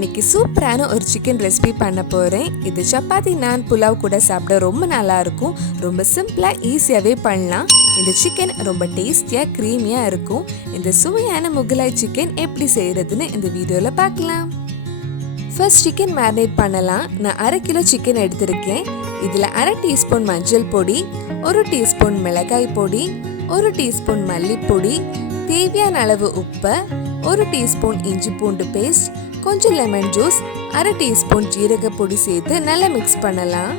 இன்னைக்கு சூப்பரான ஒரு சிக்கன் ரெசிபி பண்ண போகிறேன். இது சப்பாத்தி நான் புலாவ் கூட சாப்பிட ரொம்ப நல்லா இருக்கும். ரொம்ப சிம்பிளாக ஈஸியாகவே பண்ணலாம். இந்த சிக்கன் ரொம்ப டேஸ்டியாக க்ரீமியாக இருக்கும். இந்த சுவையான முகலாய் சிக்கன் எப்படி செய்கிறதுன்னு இந்த வீடியோவில் பார்க்கலாம். ஃபர்ஸ்ட் சிக்கன் மேரினேட் பண்ணலாம். நான் 1/2 கிலோ சிக்கன் எடுத்திருக்கேன். இதில் 1/2 டீஸ்பூன் மஞ்சள் பொடி, 1 டீஸ்பூன் மிளகாய் பொடி, 1 டீஸ்பூன் மல்லிப்பொடி, தேவையான அளவு உப்பு, 1 டீஸ்பூன் இஞ்சி பூண்டு பேஸ்ட், கொஞ்சம் லெமன் ஜூஸ், 1/2 டீஸ்பூன் ஜீரக பொடி சேர்த்து நல்லா மிக்ஸ் பண்ணலாம்.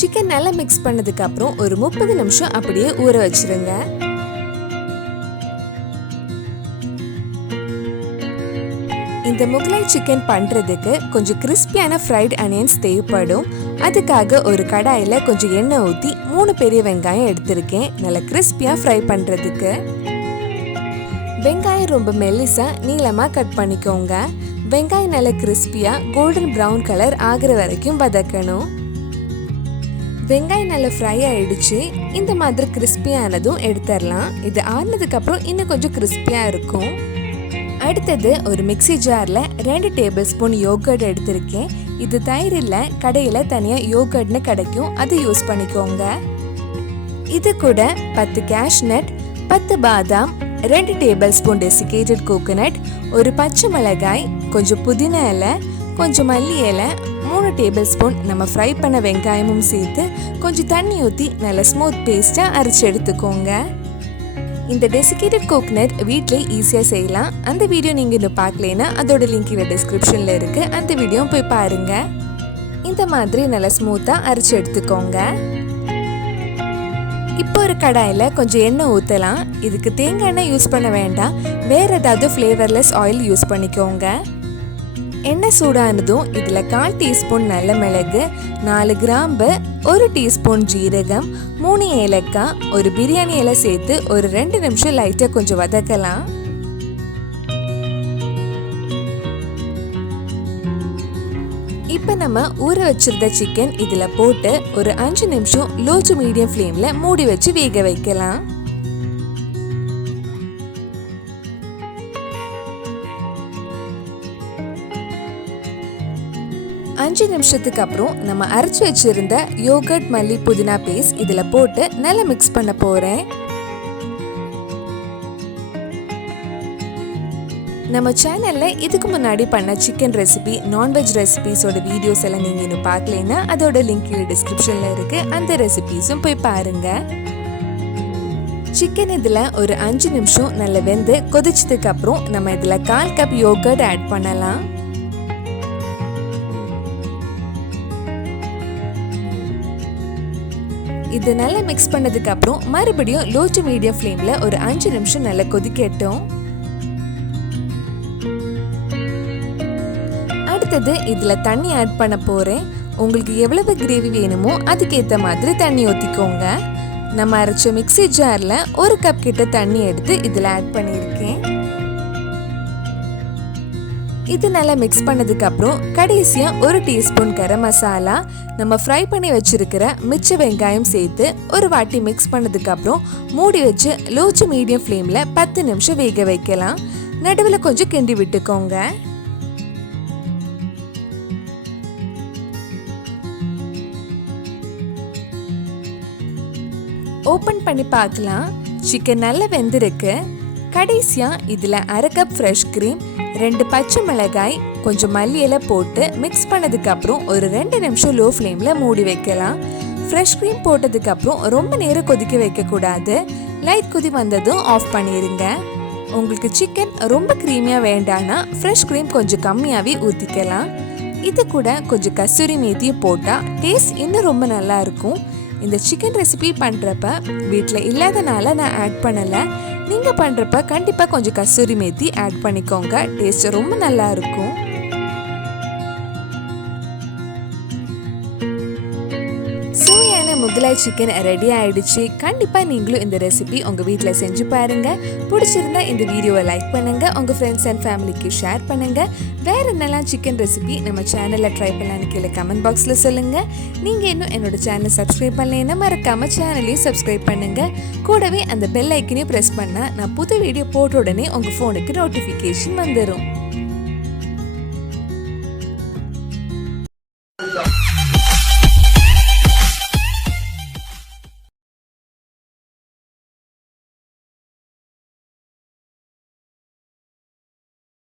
சிக்கன் நல்லா மிக்ஸ் பண்ணதுக்கு அப்புறம் ஒரு 30 நிமிஷம் அப்படியே ஊற வச்சிருங்க. இந்த முகலாய் சிக்கன் பண்ணுறதுக்கு கொஞ்சம் கிறிஸ்பியான ஃப்ரைட் அனியன்ஸ் தேவைப்படும். அதுக்காக ஒரு கடாயில் கொஞ்சம் எண்ணெய் ஊற்றி 3 பெரிய வெங்காயம் எடுத்திருக்கேன், நல்லா கிறிஸ்பியாக ஃப்ரை பண்ணுறதுக்கு. வெங்காயம் ரொம்ப மெல்லிசாக நீளமாக கட் பண்ணிக்கோங்க. வெங்காயம் நல்லா கிறிஸ்பியாக கோல்டன் ப்ரௌன் கலர் ஆகிற வரைக்கும் வதக்கணும். வெங்காயம் நல்லா ஃப்ரை ஆகிடுச்சு. இந்த மாதிரி கிறிஸ்பியானதும் எடுத்துடலாம். இது ஆறுனதுக்கப்புறம் இன்னும் கொஞ்சம் கிறிஸ்பியாக இருக்கும். அடுத்தது ஒரு மிக்சி ஜாரில் 2 டேபிள் ஸ்பூன் யோகர்ட் எடுத்திருக்கேன். இது தயிர் இல்லை, கடையில் தனியாக யோகர்ட்னு கிடைக்கும், அது யூஸ் பண்ணிக்கோங்க. இது கூட 10 கேஷ்நட், 10 பாதாம், 2 டேபிள் ஸ்பூன் டெசிகேட்டட் கோகோனட், ஒரு பச்சை மிளகாய், கொஞ்சம் புதினா இலை, கொஞ்சம் மல்லி இலை, 3 டேபிள் ஸ்பூன் நம்ம ஃப்ரை பண்ண வெங்காயமும் சேர்த்து கொஞ்சம் தண்ணி ஊற்றி நல்லா ஸ்மூத் பேஸ்ட்டாக அரைச்சி எடுத்துக்கோங்க. இந்த டெசிகேட்டட் கோகோனட் வீட்டிலே ஈஸியாக செய்யலாம். அந்த வீடியோ நீங்கள் இன்னும் பார்க்கலைன்னா அதோட லிங்க் இந்த டிஸ்கிரிப்ஷனில் இருக்குது, அந்த வீடியோ போய் பாருங்கள். இந்த மாதிரி நல்லா ஸ்மூத்தாக அரைச்சி எடுத்துக்கோங்க. இப்போ ஒரு கடாயில் கொஞ்சம் எண்ணெய் ஊற்றலாம். இதுக்கு தேங்காய் எண்ணெய் யூஸ் பண்ண வேண்டாம், வேறு ஏதாவது ஃப்ளேவர்லெஸ் ஆயில் யூஸ் பண்ணிக்கோங்க. எண்ணெய் சூடானதும் இதில் 1/4 டீஸ்பூன் நல்ல மிளகு, 4 கிராம்பு, 1 டீஸ்பூன் ஜீரகம், 3 ஏலக்காய், ஒரு பிரியாணி இலை சேர்த்து ஒரு 2 நிமிஷம் லைட்டாக கொஞ்சம் வதக்கலாம். இப்போ நம்ம ஊற வச்சிருந்த சிக்கன் இதில் போட்டு ஒரு 5 நிமிஷம் லோ டு மீடியம் ஃப்ளேமில் மூடி வச்சு வேக வைக்கலாம். அஞ்சு நிமிஷத்துக்கு அப்புறம் நம்ம அரைச்சி வச்சிருந்த யோகர்ட் மல்லி புதினா பேஸ்ட் இதில் போட்டு நல்லா மிக்ஸ் பண்ண போகிறேன். நம்ம சேனலில் இதுக்கு முன்னாடி பண்ண சிக்கன் ரெசிபி, நான்வெஜ் ரெசிபிஸோட வீடியோஸ் எல்லாம் நீங்கள் இன்னும் பார்க்கலைன்னா அதோட லிங்க் டிஸ்கிரிப்ஷனில் இருக்குது, அந்த ரெசிபிஸும் போய் பாருங்கள். சிக்கன் இதில் ஒரு 5 நிமிஷம் நல்லா வெந்து கொதிச்சதுக்கு அப்புறம் நம்ம இதில் 1/4 கப் யோகர்ட் ஆட் பண்ணலாம். இது நல்லா மிக்ஸ் பண்ணதுக்கு அப்புறம் மறுபடியும் லோ டு மீடியம் ஃப்ளேம்ல ஒரு 5 நிமிஷம் நல்லா கொதிக்கட்டும். அடுத்தது இதுல தண்ணி ஆட் பண்ண போறேன். உங்களுக்கு எவ்வளவு கிரேவி வேணுமோ அதுக்கேற்ற மாதிரி தண்ணி ஊற்றிக்கோங்க. நம்ம அரைச்ச மிக்ஸி ஜார்ல 1 கப் கிட்ட தண்ணி எடுத்து இதில் ஆட் பண்ணியிருக்கேன். இது நல்லா மிக்ஸ் பண்ணதுக்கு அப்புறம் கடைசியா 1 டீஸ்பூன் கரம் மசாலா, நம்ம ஃப்ரை பண்ணி வச்சிருக்கிற மிச்ச வெங்காயம் சேர்த்து ஒரு வாட்டி மிக்ஸ் பண்ணதுக்கு அப்புறம் மூடி வச்சு லோ டு மீடியம் ஃப்ளேம்ல 10 நிமிஷம் வேக வைக்கலாம். நடுவில் கொஞ்சம் கிண்டி விட்டுக்கோங்க. ஓபன் பண்ணி பார்க்கலாம். சிக்கன் நல்லா வெந்திருக்கு. கடைசியா இதுல 1/2 கப் ஃப்ரெஷ் கிரீம், 2 பச்சை மிளகாய், கொஞ்சம் மல்லி இலை போட்டு மிக்ஸ் பண்ணதுக்கு அப்புறம் ஒரு 2 நிமிஷம் லோ ஃப்ளேம்ல மூடி வைக்கலாம். ஃப்ரெஷ் க்ரீம் போட்டதுக்கு அப்புறம் ரொம்ப நேரம் கொதிக்க வைக்க கூடாது. லைட் கொதி வந்ததும் ஆஃப் பண்ணிடுங்க. உங்களுக்கு சிக்கன் ரொம்ப க்ரீமியா வேண்டாம்னா ஃப்ரெஷ் க்ரீம் கொஞ்சம் கம்மியாவே ஊற்றிக்கலாம். இது கூட கொஞ்சம் கசூரி மேத்தி போட்டா டேஸ்ட் இன்னும் ரொம்ப நல்லா இருக்கும். இந்த சிக்கன் ரெசிபி பண்ணுறப்ப வீட்டில் இல்லாதனால நான் ஆட் பண்ணலை. நீங்கள் பண்ணுறப்ப கண்டிப்பாக கொஞ்சம் கசூரி மேத்தி ஆட் பண்ணிக்கோங்க, டேஸ்ட் ரொம்ப நல்லா இருக்கும். சுவையான முகலாய் முகலாய் சிக்கன் ரெடி ஆயிடுச்சு. கண்டிப்பாக நீங்களும் இந்த ரெசிபி உங்கள் வீட்டில் செஞ்சு பாருங்கள். பிடிச்சிருந்தா இந்த வீடியோவை லைக் பண்ணுங்கள், உங்கள் ஃப்ரெண்ட்ஸ் அண்ட் ஃபேமிலிக்கு ஷேர் பண்ணுங்கள். வேறு என்னெல்லாம் சிக்கன் ரெசிபி நம்ம சேனலில் ட்ரை பண்ணலான்னு கீழே கமெண்ட் பாக்ஸில் சொல்லுங்கள். நீங்கள் இன்னும் என்னோட சேனலை சப்ஸ்கிரைப் பண்ணலைன்னா மறக்காமல் சேனலையும் சப்ஸ்கிரைப் பண்ணுங்கள். கூடவே அந்த பெல் ஐக்கனையும் ப்ரெஸ் பண்ணால் நான் புது வீடியோ போட்ட உடனே உங்கள் ஃபோனுக்கு நோட்டிஃபிகேஷன் வந்துடும்.